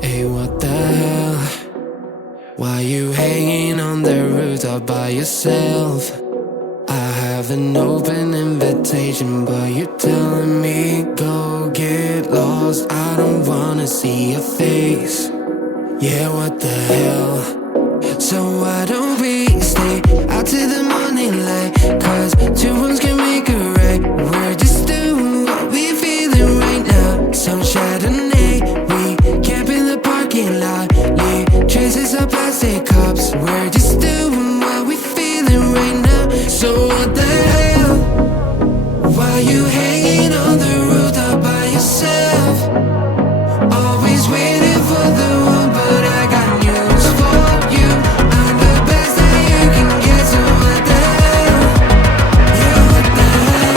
Hey, what the hell? Why you hanging on the rooftop by yourself? I have an open invitation, but you're telling me go get lost. I don't wanna see your face. Yeah, what the hell? So why don't we stay out till the morning light? Cause two wrongs can make a right. We're just doing what we feeling right now. Some Chardonnay, we camp in the parking lot. Leave traces of plastic cups. We're just doing what we feeling right now. So what the hell? Why you hanging on the rooftop by yourself? Always waiting for the one, but I got news for you. I'm the best that you can get, so what the hell? Yeah, what the hell?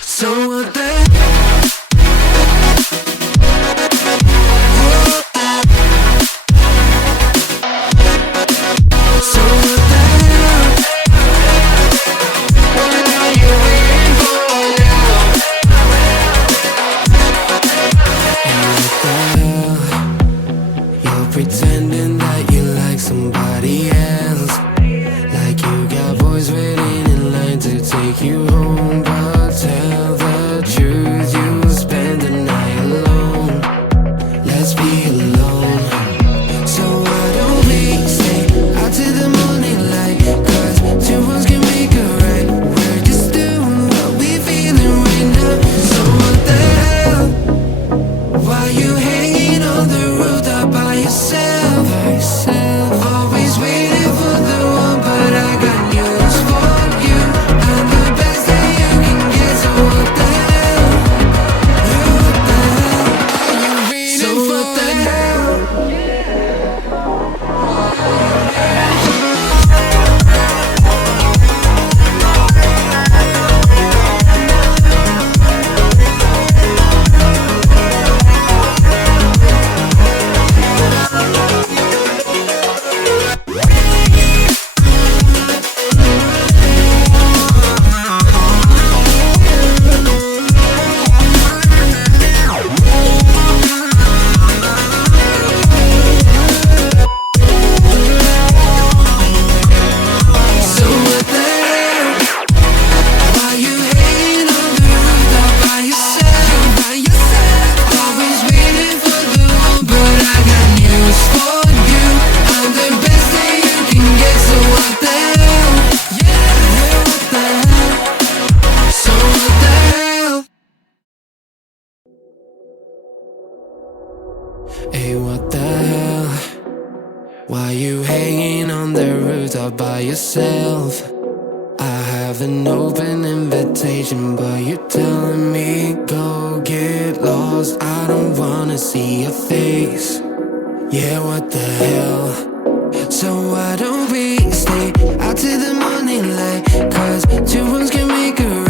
So what the hell? So what the hell? What are you waiting for now? And what the hell? You're pretending that you like somebody else, like you got boys waiting in line to take you home. But tell the truth, you'll spend the night alone. Let's be alone. So why don't we stay out till the morning light? Cause two wrongs can make a right. We're just doing what we feeling right now. So what the hell? Why you hanging on the rooftop by yourself? Always waiting for the one, but I got news for you. I'm the best that you can get, so what the hell? Yeah, what the hell? So what the hell? So what the hell? Why you hanging on the rooftop by yourself? Always waiting for the one, but I got news for you. I'm the best that you can get, so what the hell? Yeah, what the hell? So what the hell? Hey, what the hell? Why you hanging on the rooftop by yourself? I have an open invitation, but you're telling me go get lost. I don't wanna see your face. Yeah, what the hell? So why don't we stay out till the morning light? Cause two wrongs can make a